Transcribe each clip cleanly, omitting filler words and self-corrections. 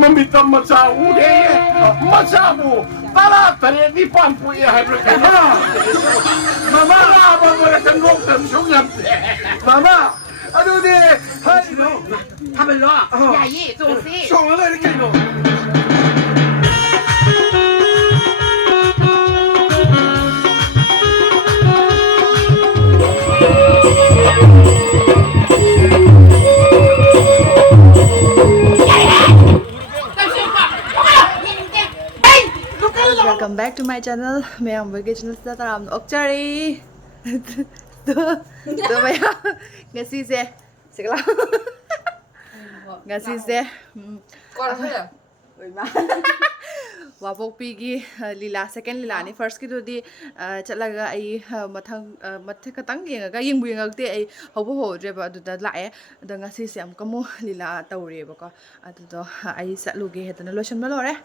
ꯃꯃꯤꯠꯇ ꯃꯆꯥ ꯎꯔꯦ ꯃꯆꯥꯕꯨ ꯇꯔꯥ ꯇꯔꯦꯠ ꯅꯤꯄꯥꯟ ꯄꯣꯛꯑꯦ ꯍꯥꯏꯕ꯭ꯔꯥ ꯀꯩꯅꯣ ꯃꯃꯥ ꯑꯃ ꯃꯔꯛꯇ ꯅꯣꯛꯇꯕꯁꯨ ꯉꯝꯗꯦ ꯃꯃꯥ ꯑꯗꯨꯗꯤ ꯍꯥꯏꯔꯤꯕ ꯊꯥꯕꯜꯂꯣ ꯌꯥꯏꯌꯦ ꯆꯣꯡꯁꯤ ꯆꯣꯡꯉ ꯂꯩꯔꯦ ꯀꯩꯅꯣ Welcome back to my channel. Mayam vacation sa taram okchari. To mayam ngasi se sigla. Ngasi se. Oi ma. Wapok pigi lila second lila ni first ki di chalaga ai mathang mathakatang yenga yingbu yengakte ai hobo ho dreba adu da lae da ngasi se am kamu lila tawre ba ko adu do ai satluge hetana lotion balore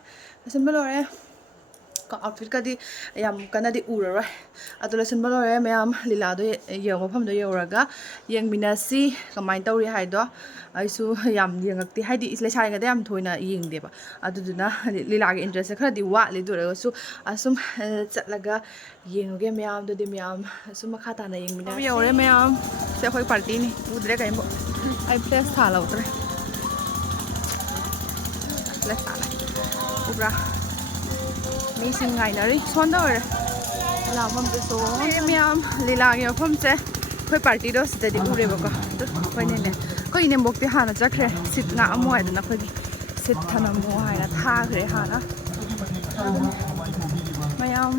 outfit ka di yam kana di uraroi adolescent balore mayam lila do yeng mafam do yoraga yeng minasi kamai tawri haido aisu yam yengakti haidi leisai ga yam thoina yeng deba aduduna lila ga interest khara di wa li duraga su asum chatlaga yenguge mayam do di mayam asum makha ta na yeng mina yore mayam se khoi party ni udre kai mo ai place tha la utre place tha la ubra mi sing ngai na ri son da ore la mam de so miam lila nge phom che khoi party do sta di ure ba ko to khoi ne ne khoi ne bok ti ha na chakre sit nga amo ai na khoi sit thana mo ai na tha gre ha na mayam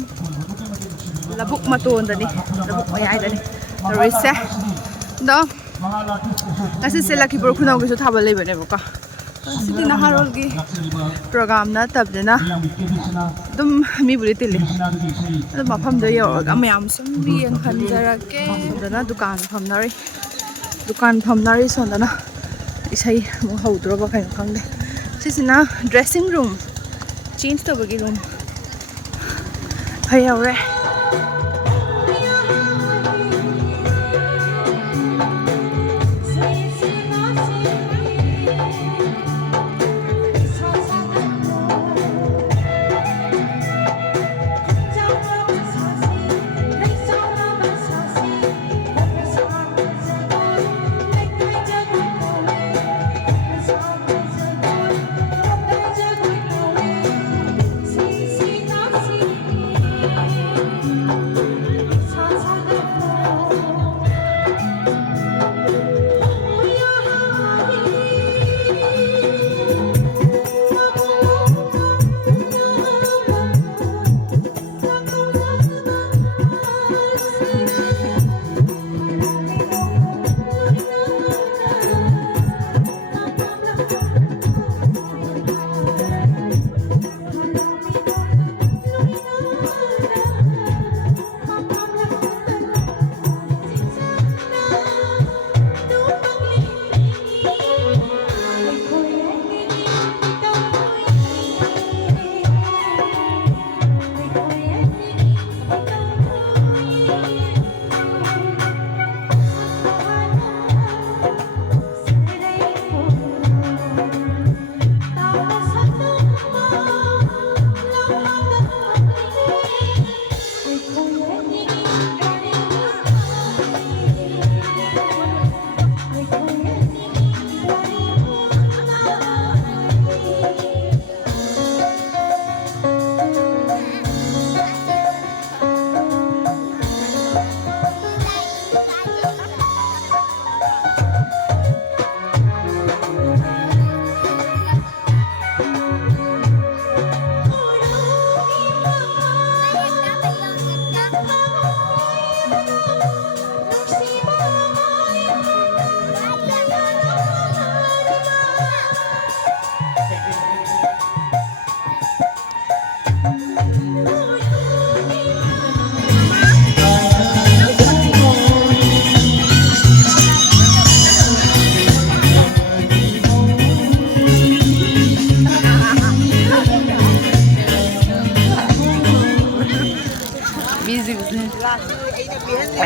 labuk maton da ni labuk mai ai da ni ri se do nasi se laki por khunau ge so thaba lei ba ne ba ko Siti Naharol gi program na tab de na dum mi buri tili adu mafam do yo ga mayam sum bi ang khanjara ke dana dukan phamnari so dana isai mo hodro ba kai khang de sisina dressing room change to bagi room hayawre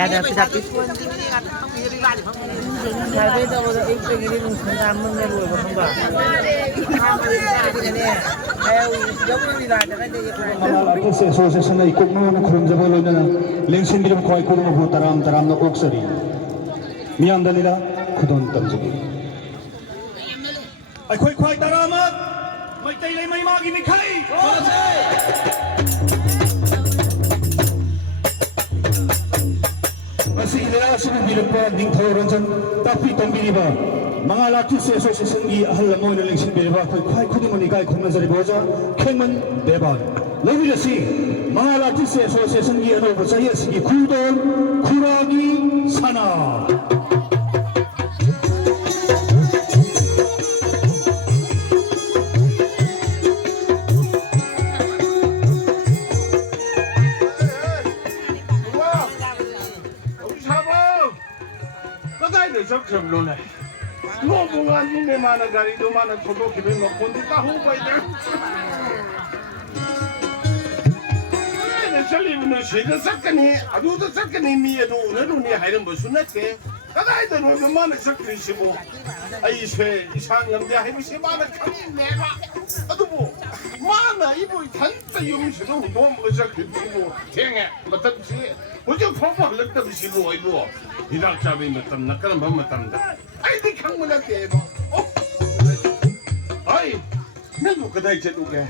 Ada tapi Tapi tahu dah itu gini mungkin tamu ni boleh berkembang. Mga artist association ay ikukno ng kurumjaba lo na lengsin biram khoi kurung bu taram taram na oksari miyam dalila khudon tamjigi ai khoi khoi taramat mai tai lai mai magi mikhai Masih ila sibu biram pa ding thau ranjan tapi tombiriba mga artist association gi ahal lamoy na lengsin biriba khoi khoi khudi mani kai khomna jari boja khengman beban Lagi mga artist association gi ano ba sahi sige khudon khuragi sana 적점로네. 노봉한 님의 많은 가리도 많은 도도 기분 먹고 니까 후보이들. 살리면 세대 sakani adu도 sakani 미에도 오늘도 니 하이는 무슨 냈게. 가다이들 오면 많은 sak리시고. 아이세 이상남대 해비시 많은 강이 내가. 아도 뭐 많아 이보 단자 용시도 너무 sak리시고 땡에 맞다지. 뭐지 포포 렉다시고 이거. 이랑 잡이 맞담 나까는 밥 맞담다. 아이디 강문할게 뭐. 아이 내도 그다이 제도게.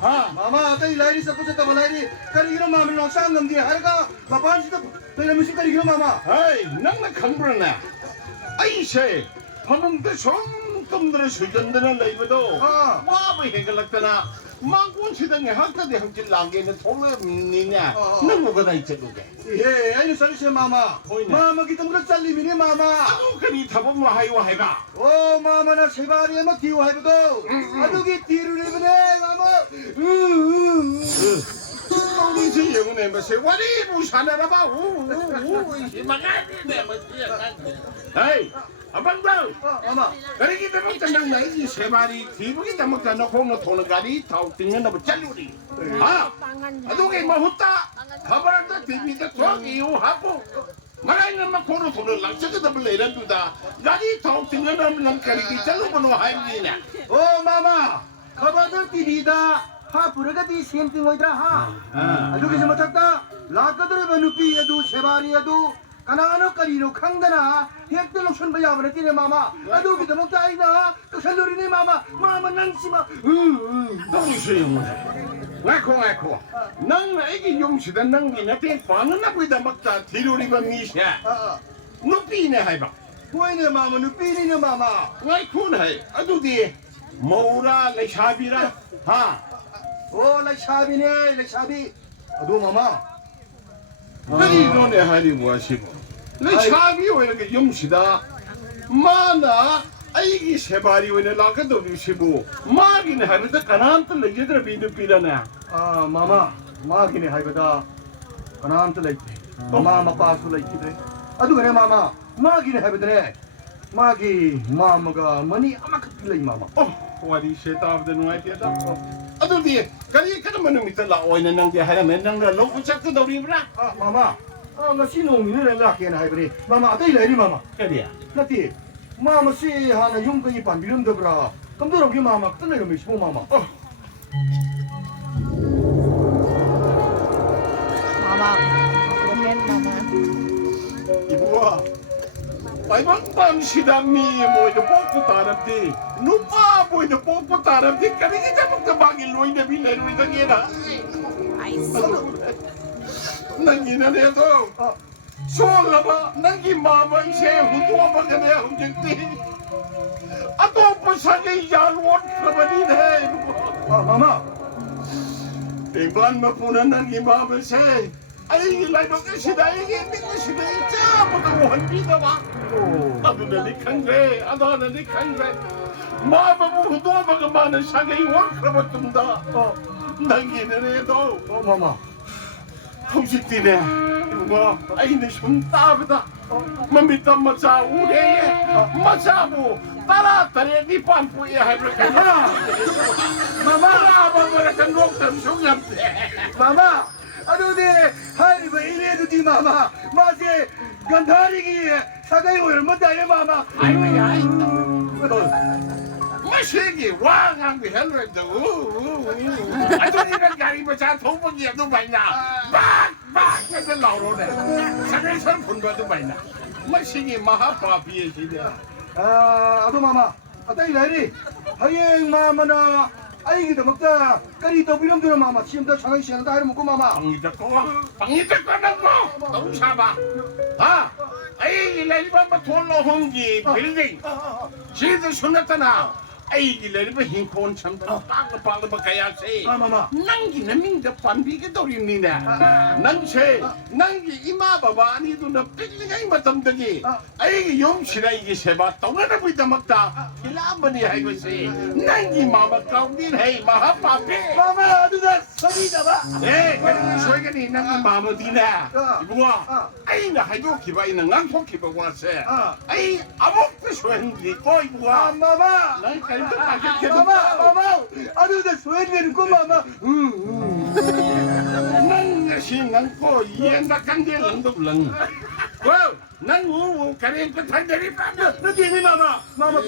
Mama, tay lairi sa pusa tama lairi. Kari gino mama no sang ngam dia. Harga bapan sita tay misi kari gino mama. 아이 낭나 강불나. 아이세 방금도 somtom들의 수전들은 레이브도 와뭐 해결락다나 망군 시당에 학교대 함께 랑게는 돌음니냐. 너무 그다이 제도게. Eh, ayo sali siya mama. Mama kita muna sali mini mama. 아도 그니 답은 뭐 하이와 해가. Oh, mama na sebari mo tiwa hay to. Ado ki tiru ni bne mama. 우리 제 영혼에 뭐 세월이 무산하라 봐. 희망하네 뭐. 에이 아방도. Mama. 그러기 때문에 그냥 나이 세 마리 뒤북이 담았다 놓고 뭐 도는 가리 다 띵는 뭐 잘리우리. 아도게 뭐 했다. 가버렸다 뒤미다 저기요 하고. 말하는 막 고로 돈을 랑짝에다 불러 이런 두다. 가리 다 띵는 놈 가리기 잘로보노 하이리냐. Oh, mama. Kabadan tirida. Ha, puraga di same thing hoidra ha. Ado kisi matakta. Lakadre banupi adu sebari adu. Kanano karino kangdana. Hekte lokson baya bane tine mama. Ado kita mokta aina. Kasaluri ni mama. Mama nansima. 동시에 와코 난 애기 용시다 낭기 나한테 반은 나쁘다 먹다 뒤로리가 미샤 누피네 하이바 Buhay na mama, nupili na mama. 와이콘 하이 아두디 모라 레샤비라 하 Oh, nagsabi niya, nagsabi. Ado mama. 그리 너네 하리 뭐하시고 레샤비 왜 이렇게 용시다 마나 아이기 세바리 왜 라카도 미시고 마기네 하면서 가난한테 레제들 비누피라네 Ah, mama. Magi ni haibada. Kanan to like. Mama mapaso like kidre. Ado gane mama. Magi ni haibada. Magi mama ga mani amakapilay mama. 와리 셰타브드 누아이피다 아두디 가리 까르마는 미탈라 오이는 낭디 하라면 낭라 로프 잡고 도리브라 Ah, mama. Ah, ngasi nung minira na kaya na haibada. Mama, atay lairi mama. 그래야 Nati. Mama si hana yung kay panbilum dabra. Kamdoro ki mama, tanay yung mismo mama. Mama. Yan, mama. 이보아 빨방밤 시담미 뭐이도 뽀뽀 따랍디 누빠 뭐이도 뽀뽀 따랍디 까리기 잡을까 방일 로이네 빌레 로이다 게라 낭기는 해도 소라봐 낭기 마마 이세 후두와 bagane humjekti ato pasage yalwon kabadine Ah, mama. Iblan mapuna 낭기 마마 세 아이 라이도게 시다 이게 니가 시다 자 뭐가 원비다 와 아도는 니 칸게 아도는 니 칸게 마마부 후두와 baga 많은 사게 이원 kabadtum다 낭기는 해도 Oh, mama. humjekti네 뭐 아이네 좀 따르다 mamita macha ude macha bu tara tare di pampu ya habrika mama ba ba kan rok tam sungam Mama. Ado di. Hai ba ine di mama. Masi gandhari ki sagay hoy mo tayo mama. ai mai ai 마시기 왕한 거 헬로인데 아주 이런 가리면 자 도봉이야도 많이나 막막 그래서 나오네 상해서 본거도 많이나 마시기 마하바비에 시대 아도 마마 아따이 라이리 하이행 마마나 아이기도먹다 까리 또 비름들은 마마 지금도 장애 시간다 하려 먹고 마마 방이 듣고 나고 너무 잡아 아 아이 레리바 돌로 홍기 빌딩 지들 손났잖아 아이 레리바 흰콘 참다 빵빵 가야지 마마 난기는 민가 반비게 돌리니네 난세 난기 이마 바바 아니도 너 삐리가 이마 덤더기 아이 용치라 이게 세바 동안에 보이다 먹다 길라머니 하이거지 난기 마마 가운데 해 마하파페 마마 누나 손이 잡아 에 그래 소이가니 난기 마마 디나 이부가 아이 나 하이도 기바 있는 낭포 기바 와세 아이 아무것도 소행기 꼬 이부가 마마 난 갈도 가게 마마 아누나 소연이는 거 마마 난 신랑고 이행다 간게 런덕런 난 우우 가린 거 단대리 빠져 너디니 마마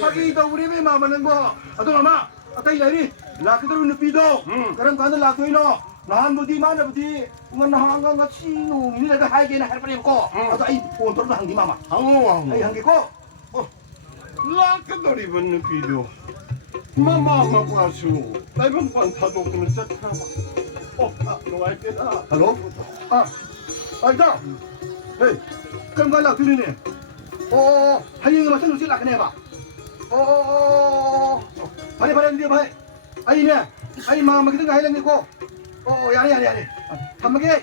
pagi daw uri may mama nang mo ato mama atay lari laki daw nupido karang kano laki no nahan mo di mana budi nga nahanga nga sino ini laga hai gena har pa ko ato ay pontor na hangi mama 항우왕 ay hangi ko 라카돌이 붙는 비디오 마마 마과수 짧은 반 타도 그는 짜 타봐 너 알겠다 hello ay da hey kan ba laki ni ne hayi nga masan si laki ne ba pare hindi ba ay ne ay mama kita nga hilang ko yani tamage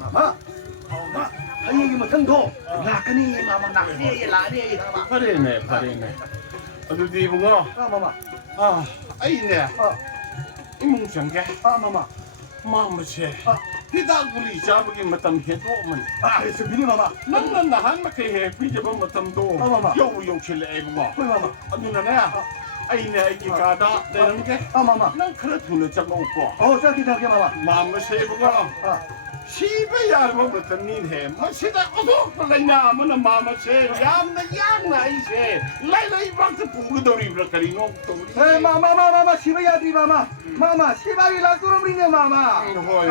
mama hayi nga masan do laki ni mama nakni lani ba 파리네 어디 bunga mama 아이네 이몽장게 mama 마음으세 피다구리 잡으기 마탐 해도면 sabihin mama 난 나한 막해 해 피자번 마탐도 마마. 여우용칠 애부가 hoy mama 아누나네 아이네 이기 가다 내는 게 mama 난 그래 돈을 잡아 없고 sakit mama 마음으세 부가 시베야 뭐부터 니해 마시다 어도 걸리나 뭐나 마마세 양나 이세 라이라이 방트 부그돌이 브라카리 농도 hey mama siba yadri mama siba ila turumrine mama 호이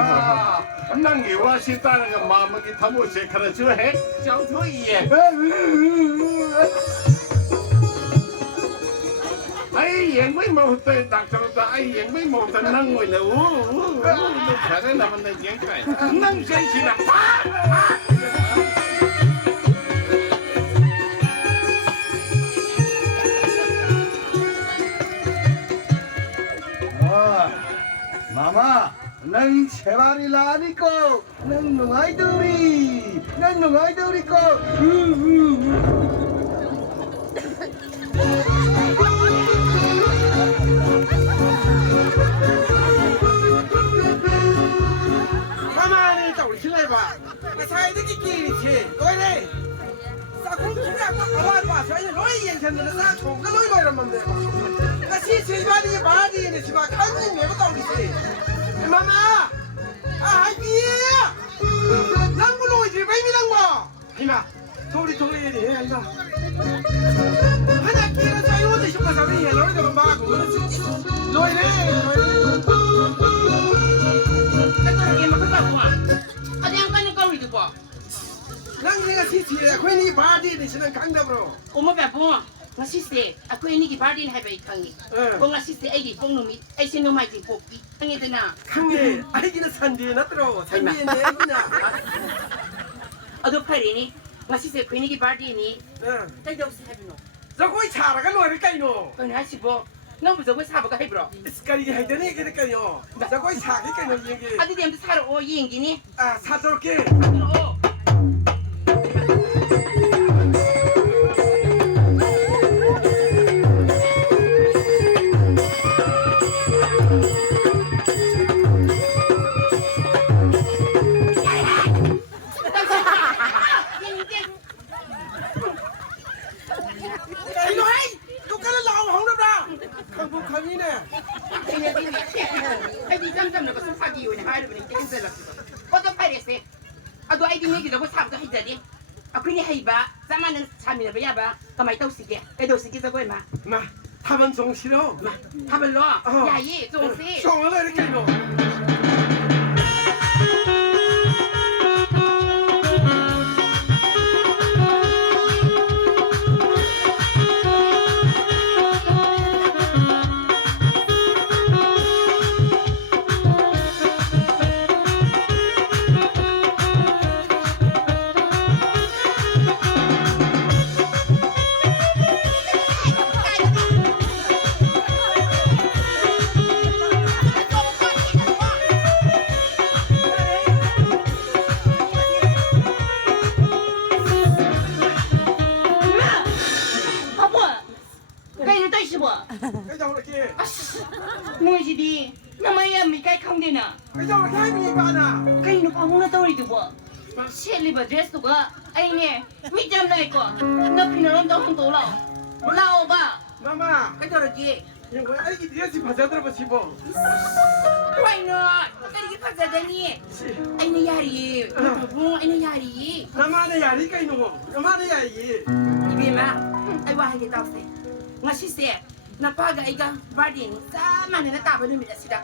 난기 와시다가 마마기 타모세 카라주 해 장토이에 아이 영광이 못해 닥쳐도 아이 영광이 못해 난 거이네 너 잘해 나만 내 영광 난 sensi다 mama nang sewari lani ko nang nungay duri ko 가만히 있다 우리 실례봐 사이드기 끼리지 너희네 싹콩주가 가만히 저희 너희 연천들은 싹콩가 너희 말이란 건데 시체바리 바리는 지금 칼문이 내고 우리지 마마 하이비야 남불로 이제 매미란 거 이마 도리 해 이마 하나 끼는 자유원이 싶어서 우리 너희들 막고 너희네 랑생아 시치야 괜히 바디는 지난 강답으로 Uma bebo, ngasiste, ako ini ki party na habi kangi. Kung ngasiste ay di kung numi, ay sino may di popi. Ang ito na. 강에 아이기는 산디에 놨더라고 산디에 내구나 Ado pa rin eh. Ngasiste, ako ini ki party ni. Tay daw sa habi no. 저거이 차라가 노를까이노 Kung nasi bo, nang buzo ko sa ka hay bro. 스카리 하이더니 그럴까요 저거이 차기까이노 얘기 Adi di am sa o ying gini. 아 사돌게 Oo. 이거 하이 똑같은 나오면 홍답다 강북강이네 Ay di jam jam na ko sa pagi yun ha rin ni sa la. Oto pa rin eh. Ado ay di ni gilo ko sa ko hay jadi. Ako ni hay ba? Sama na sa amin na ba yaba? Kamay daw sige. Ay daw sige sa ko ma. 나他们总是了， ทำเป็นล้อใหญ่ยี่จงสิ 送了来的给侬。 阿婆，该你对是不？给叫我给，我是的，那么也没该看的呢。给叫我开米饭呐。 该你把我那兜里的不？切里边这是个，哎呢，没这么来过，那平常都很多了，老吧，妈妈，该叫人给。 因为哎，你也是怕这点不起不？快呢，该你看在这里，是，哎那压力，我哎那压力，妈妈的压力给侬，妈妈的压力。你别嘛，哎我还给到谁？我是谁？那八个一个八点，咱们那大本都没得吃的，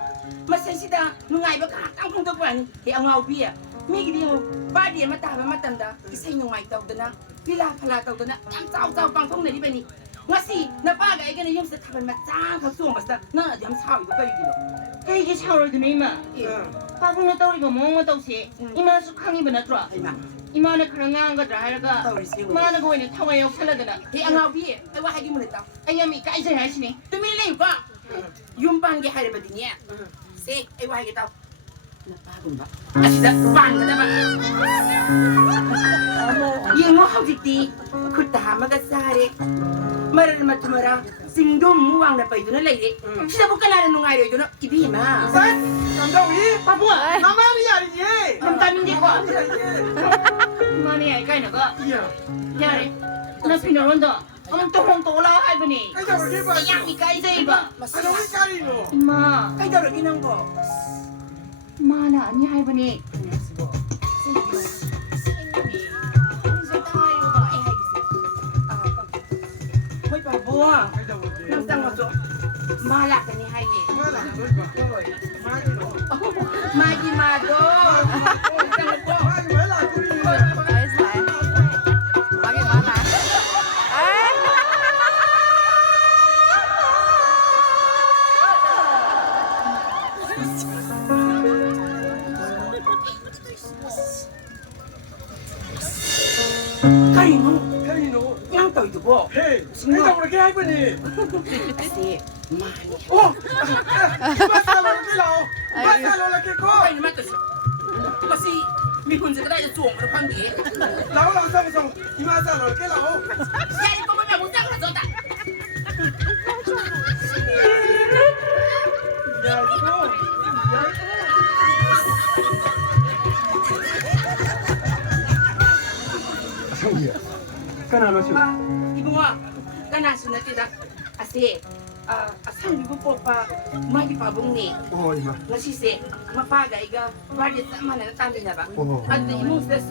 我先是的，我爱不看，当空都不然，也熬逼。 มีกี่เดียวบ้านเดียมาตามาตั้มดาที่ใส่หนุ่มใหม่เต่าตัวนะลีลาพลาเต่าตัวนะยังเจ้าฟังท่องในนี้ไปนี่งั้นสิน้าป้ากับไอ้กันยุ่งจะทำมันมาจ้างเขาส่งมาซะนั่นเดี๋ยวมันเช่าอยู่ก็อยู่ดีหรอกไอ้ยี่เช่าเลยตัวนี้มาป้าคงจะเต่าอีกมองว่าเต่าเสียอีมาสุขังอีเป็นอะไรอีมาเนี่ยครั้งงานก็จะให้แล้วก็มาเนี่ยก็วันนี้ทำไมยกเสลกันนะที่อังเอาพี่ไอ้ว่าให้กินมันเลยเต่าไอ้ยังมีไก่จะให้สิเนี่ยตัวมีเล่นก็ยุ่งปังแกให้แบบนี้เซ่ไอ้ว่าให้เต่า Asida bang ka naman. Yung mo hawditi, kutama ka sari. Maral matumara, singdom mo ang napay doon na lady. Sila po kalala nung ayaw doon na ibima. 三，刚到一， Papo, 妈妈的压力耶。 mamtamin di ko. 耶， Mami ay kaya na ka. 呀， Yari, na pinaron do. Ang tuhong tula ay ba ni? 给叫我给饭。 Yang ikay sa iba. 还能会咖喱侬？ Ma, kaya daw rin ang ko. Ma na, ani ay ba ni? Hoy, Papo. 给叫我给。 Nang sang maso. Mahala ka ni Haye. 妈来，对吧？妈给侬。 Magi Mado. 妈以为哪个？ Nice, nice. Lagi mana? Eh. Kayo mo. 咖喱侬。 Yang tayo ito po. 嘿，给叫我给还不你？ Kasi, mani. 哦，马上了给老，马上了给哥， Kayo naman to siya. Kasi, may hunsa ka tayo suwong ko pang di. 老上不上？你马上了给老。 Yari ko ba may hunsa ko na zota? 呀，哥，呀。 형님, 까나로 좀. Ibu mo, kanaso na tida. Kasi, asan ibu po pa, magipabong ni. 이마. Nasisi, mapagay ka, bali sa mana na tami na ba? Oo. At imong sa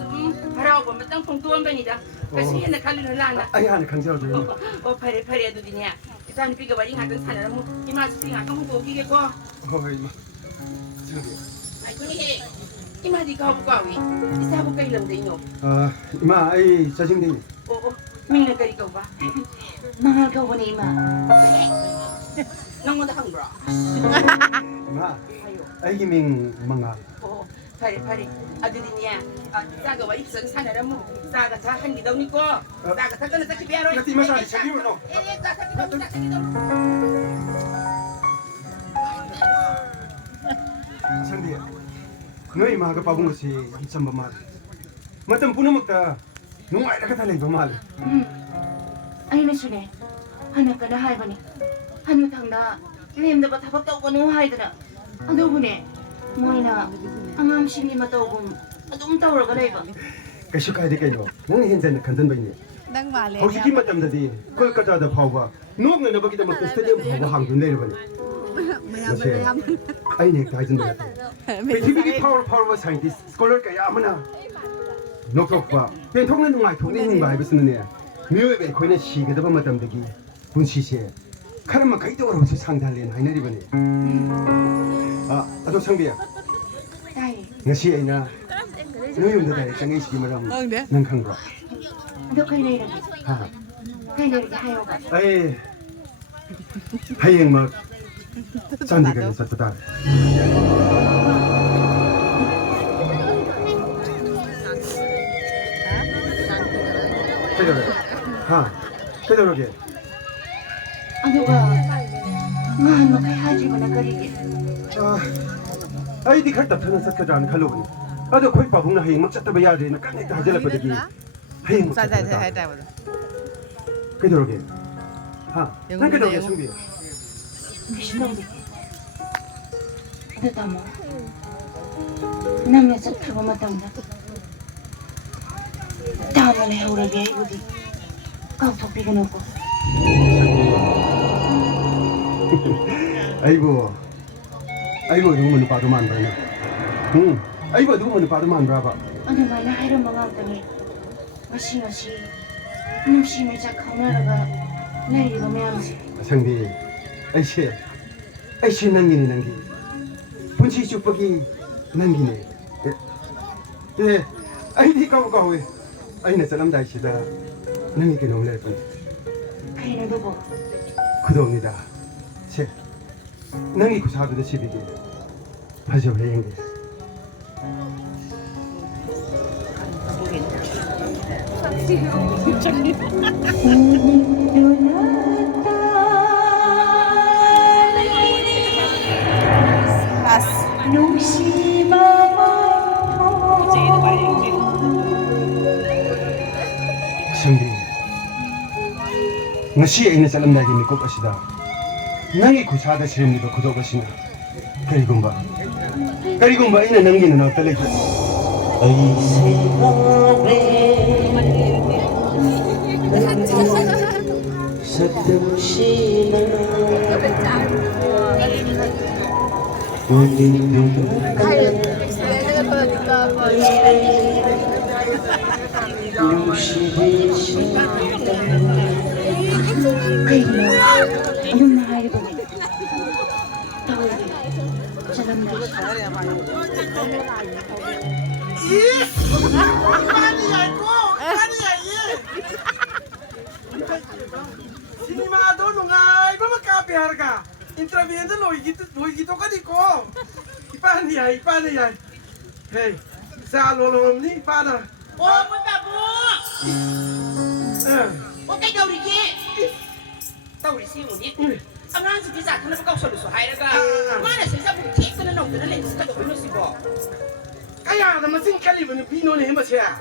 haraw ba, matang pungtuan ba nida? Kasi yan nakalunala na. 아이 하는 강제로 좀. O pare-pare ado din niya. Isa ni piga waling hatang sana mo. Imasi nga kang hukugi ko. 이마. Ay kuni eh. Imadi ka hukawi. Isa mo kay lang din yo. 이마, 아이 짜증내. Oo. Ming nagari ka ba? Mahal ka ba ni Ima? Nang muna kang bro. 이마, Ayo. 아이 밍 망아. Oo. Pare-pare. Ado din niya. Saga waling sa sana mo. Saga sa handi daw ni ko. Saga sa kana sa kibiyaro. Nati masyado siya, di mo, no? Saga sa kibiyaro. 상대야. 너희 마가 빠본 것이 이참 말. 맞던 부놈먹다 농아이라 같아 내가 말. Ay na siya ne. Hanap ka na hay ba ni? Hanap kang na. Lihim na ba tapak tao ko nung hay ka na? Ano ko ne? Mga na. Ang am siya ni mataw kong. At umtawar ka na iba. 그시 가야 되겠요. 너희 현재는 간단하니. Nang mali 혹시 niya. 김맞담다디 거기까지도 파오가 농은 너밖에 못 스타디움 파오가 항도 내려버니. 아이 내 가진 거 같아. PTV 파워 사이언티스트 스콜러 그야 아무나. 녹록바 벤통는 농아이 통내는 거 알고 쓰는 애. 묘에 거기는 시계도 봐 맞담다기 분시시에 그러면 그이쪽으로서 상달린 하이너리버니 아도 상비야 Đây, ngasi aina nếu dùng thế này chẳng nghĩ gì mà làm nâng khăn rồi đâu cây này là gì? ha Cây này là hay không ạ? ấy hay nhưng mà chẳng đi cái sao ta cái đó ha cái đó là gì Ano ba? Mahal mo kay Haji mo na karigit. ai đi khách tập thân sát cái đàn khalo này ở đâu khói bảo na hay mất chắc ta bây giờ thì nó cắt này ta giờ là phải gì hay một cái đó là gì ha nâng cái đó là sao vậy Gusto mo dito. Ano tamo? Namya sa trabaho matanda. Tama na yung urabi ay udi. Kau topigan ako. 아이고 누구 뭐 봐도 만 봐요. 아이고 누구 뭐 봐도 만 봐봐. Ano ba na hayro mga tangi? Masi. Nusi may sa kamera ba? Nari ba may amsi? 상비, 아이씨 남기네. 분치 죽박이 남기네. 예, 아이디 까고 아이네 사람 다시다. 남기게 놀래 좀. Kaya na dugo. 그동입니다. 제, 남기 구사도 집이게 하죠 회행게. 상비, ngasi ay nasa lamdagi ni ko pasida. Nangi kusada siya nito kudo kasi nga. Karigumba ina nangi na nagtalig. Ay Kaya na. Ano na hayro ba niya? Tawag niya. Salam na siya. Sinimado nung ay ba magkapihar ka? Intraviendo loy gito ka di ko. Ipan niya. Hey, sa lolong ni pana. Oh, magbabu! Huwag kayo daw rin Tawrisin mo dit. Ang nga sa tisa ka na pagkaksalusuhay na ka. Mana sa isa mong kik ka na nung na lenses ka doon si Bo. Kaya naman sing kaliban yung pino ni Himas siya.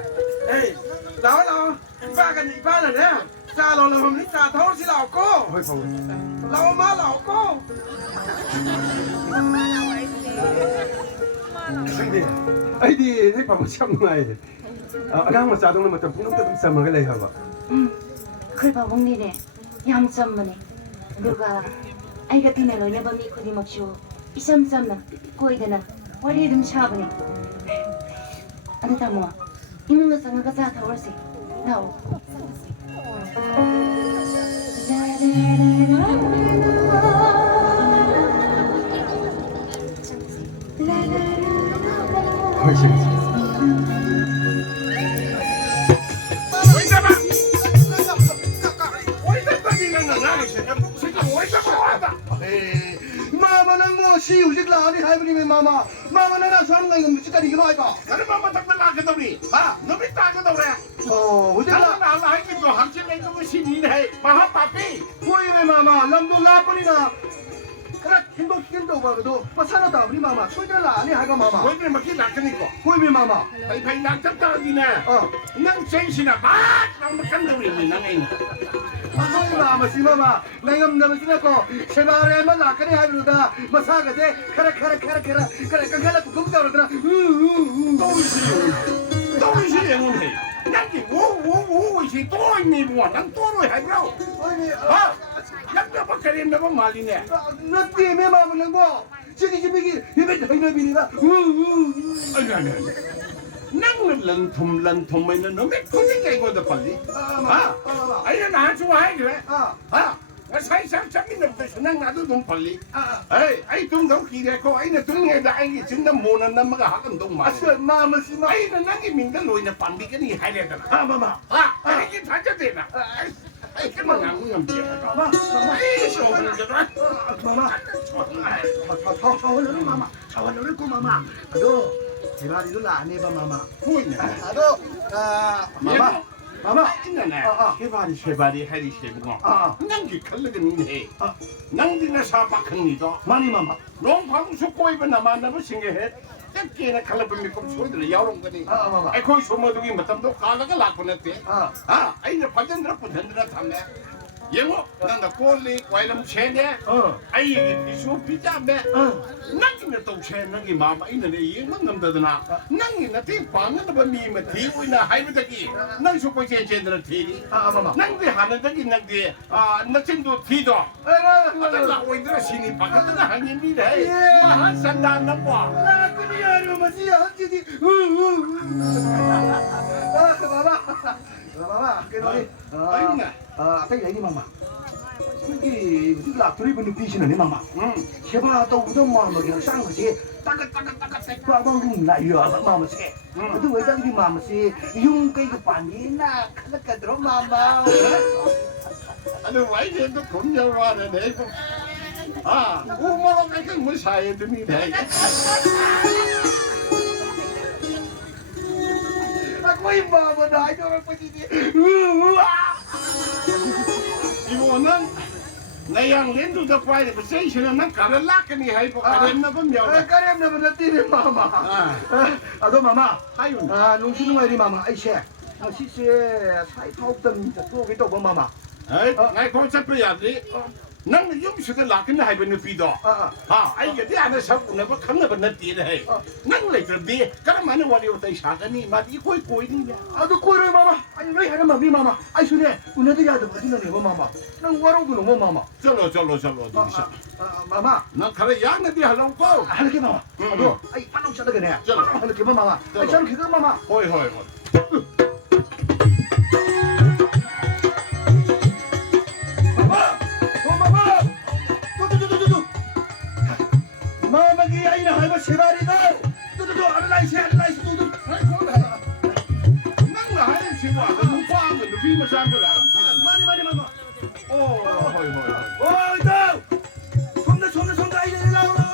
Hey, lawa. Ipa na. Sa lolong ni sa tawar sila ako. hoy pa. Lawa ko. 상비, 아이디 내 바보 참 나이. 아랑 뭐 자동으로 뭐 분홍 뜯음 싸 먹을래 하고. Kaya ba mong nire? Yamsam mo ni. Duga, ay gatinalo na ba mi ko di magsyo. Isamsam na. Kuy na. Wali dum siya ba ni? Ano tamo? Imo nga sa nga sa tawar si. Now. hoy 재밌어. 마마 nang mo si uzik la ni hai bani mama na sam ngai ngam chikari gino ai ba Ano ba matak na ka daw ni? Ha? Nobita ka daw re? uzik Ano la na ala ay ko hamsin ay ko sinin hay. Maha papi. koi me mama lamdu la pani na kara hindu ba do pasana da bani mama soitra la ni hai ba mama Hoy ni makita ka niko. koi me mama Ay pay nagtata din na. Nang change na ba? Nang makandaw ni nang ay. Asoy mama si mama nangam naman sila ko sebare man la kani hai da masaga de kara kangala ko gum da ra Tawisi yung hey. Nanti wo si toy ni mo nang toroy hay bro. Ha? Yakda pa karim na ba mali niya? nati me mama lang mo sige hibe da na bini ba Nang lantum may na no me kuning kay go da pali. Ha? Ay na na chu hay gre. Ha? 살살 잡히는데 그냥 나도 좀 빨리. 아이 동동 기대고 아이는 동네다 아이 진짜 모는 남마가 하건 동마. 마마시마 아이는 나게 민다 로이나 반비견이 하려잖아. 마마 이게 다져되나? 아이 그만 나무는 비야. 마마 아이 소문을 들어. 마마 차원을 마마 차원을 고 마마 아도 제발이도 라네바 마마 보이네. 아도 마마 마마 있네. 세발이 해리 세고. 아. 난기 칼르긴 해. 난디나 사박합니다. 많이 마마 농방수 꼬이면 나만나면 생겨해. 떼끼나 칼라분이 좀 소리들 여론 거니. 마마 아이 거기 소모둥이 맞담도 가다가 라코냈대. 아 아이는 반전들아 부전들아 탐네. 영어 난다 꼴리 과일럼 체네. 아이 비수 비자매. 난기는 또 체는기 마마 있는데 이만 남다드나. 난기는 티 방은 뭐 미면 티고이나 하이브다기. 난 소고 제제들 티리. 마마 난디 하는 데기 난디 나친도 티도. 어쩌다 오이들아 신이 바뀌었다 하는 미래. 한 산단 넘어. 나 그냥 뭐지 어찌지 마마 그러니 아따 이리 마마 그게 무슨 라프리 분이 비시는 마마 제발 또 우동 마마가 쌍거지 따가따가따가 따가방 나요 마마씨 그 왜장기 마마씨 용 그거 반이나 칼까 들어 마마 아니 와이제도 공녀와네 내고 오마가 그게 뭐 사이드니 돼. 거의 마마 나 이거 빠지지 이거는 내양 렌두도 파이데 부세이션은 난 가르라케니 하이고 가르나 보면 까рем나 보다띠네 마마 아도 마마 하유 농수는 말이 마마 아이씨 시세 사이 타없던 또기 또 마마 에이 나이 콘셉트야지 nang yum sudah lakin hai benu pido ai jadi ana sab na ba khang na ban ti hai nang le terbi kara mana wali utai sagani ma di koi ni 아도 꼬르 마마 아니 왜 하는 마미 마마 아이 소네 우네도 야도 버티는 내 마마 난 와로도 너무 마마 chalo disa 마마 nang kara ya na di halang ko 할게 마마 아도 아이 빠놓 셔도 그네 쩔어. 할게 마마 아이 저는 그거 마마 hoi 마마 두두두두두 마마기 아이나 할거 세발이다 두두두 알라이시 두두 nang la hai chi wa nu fa ga nu bi ma sang ga la 많이 마마 hoi 어이다 손대 아이네 올라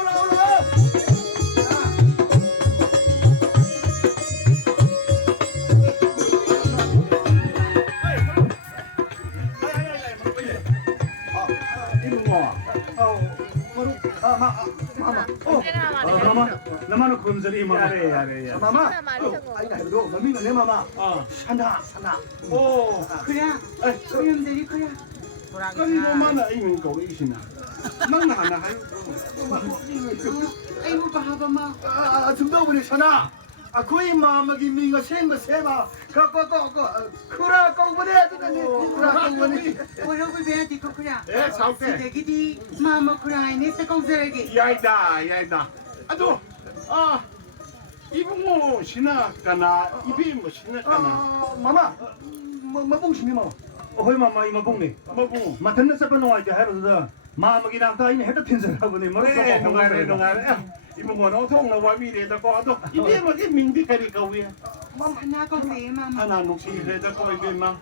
나만은 검절이 뭐 야래 마마 아이나 해도 마미는 내 마마 산나 오 그래 소년들이 그래 kari mo mana ai min ko isina nang na na hai 아이고 바하바마 중도분이 산나 거의 마마기 미가 생거 세마 쿠라 꼬부네 쿠라 꼬부네 오로블 베아디 코쿠라 에 sauke 시대기디 마마 쿠라이네 세공세기 야이다 아도 이분 뭐 신나 가나 이비 뭐 신나 가나 마마 뭐 봉심이 마마 어허이 마마 이마 봉네 뭐부 마텐나 세번 노아이테 하르다 마마기 나타 이네 헤드 틴서라고네 그래 농아래 이분 뭐 노통 나 와미래다 거도 이비 뭐 민디 가리 거위야 하나 거기 마마 하나 녹시 레다 거위 마